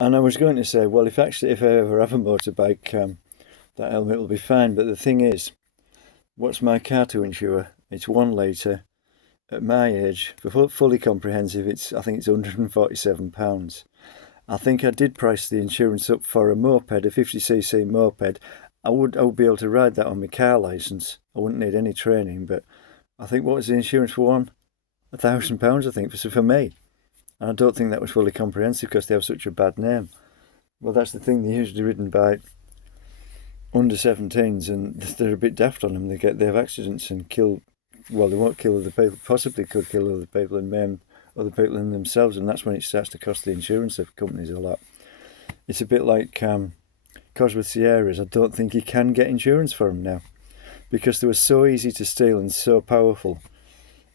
And I was going to say, well, if I ever have a motorbike, that helmet will be fine. But the thing is, what's my car to insure? It's 1 litre. At my age, for fully comprehensive, I think it's £147. I think I did price the insurance up for a moped, a 50cc moped. I would be able to ride that on my car licence. I wouldn't need any training, but I think what was the insurance for one? £1,000, I think, for me. And I don't think that was fully comprehensive because they have such a bad name. Well, that's the thing. They're usually ridden by under 17s, and they're a bit daft on them. They have accidents and kill. Well, they won't kill other people. Possibly could kill other people and maim other people in themselves, and that's when it starts to cost the insurance companies a lot. It's a bit like Cosworth Sierras. I don't think you can get insurance for them now because they were so easy to steal and so powerful.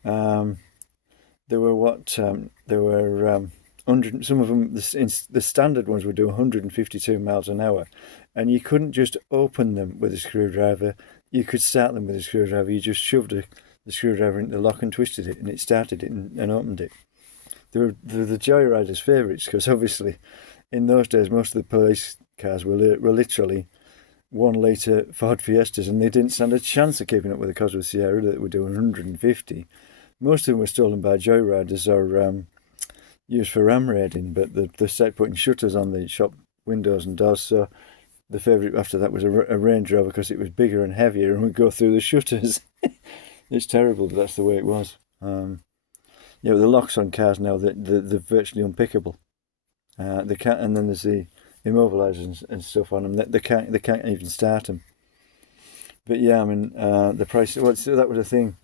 They were what? They were 100. Some of them, the standard ones would do 152 miles an hour, and you couldn't just open them with a screwdriver. You could start them with a screwdriver. You just shoved the screwdriver into the lock and twisted it, and it started it and opened it. They were the joyriders' favourites because obviously, in those days, most of the police cars were literally 1 litre Ford Fiestas, and they didn't stand a chance of keeping up with the Cosworth Sierra that were doing 150. Most of them were stolen by joyriders or used for ram raiding, but they started putting shutters on the shop windows and doors. So the favourite after that was a Range Rover because it was bigger and heavier and would go through the shutters. It's terrible, but that's the way it was. The locks on cars now, they're virtually unpickable. They can't, and then there's the immobilizers and stuff on them. They can't even start them. But yeah, I mean the price. Well, so that was the thing.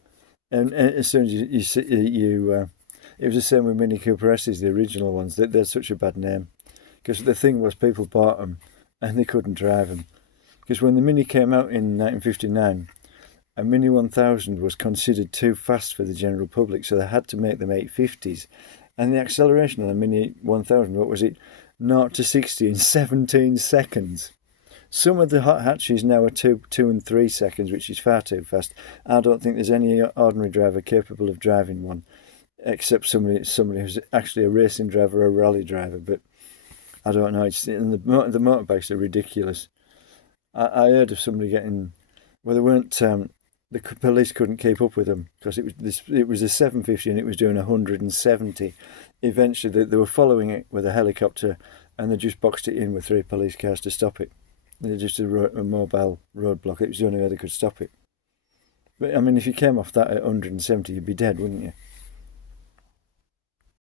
And as soon as it was the same with Mini Cooper S's, the original ones. They're such a bad name because the thing was people bought them and they couldn't drive them. Because when the Mini came out in 1959, a Mini 1000 was considered too fast for the general public, so they had to make them 850s. And the acceleration on the Mini 1000, what was it? 0 to 60 in 17 seconds. Some of the hot hatches now are 2 and 3 seconds, which is far too fast. I don't think there's any ordinary driver capable of driving one, except somebody who's actually a racing driver or a rally driver. But I don't know. And the motorbikes are ridiculous. I heard of somebody getting, well, they weren't. The police couldn't keep up with them because it was a 750 and it was doing 170. Eventually, they were following it with a helicopter, and they just boxed it in with 3 police cars to stop it. They're just a mobile roadblock. It was the only way they could stop it. But I mean, if you came off that at 170, you'd be dead, wouldn't you?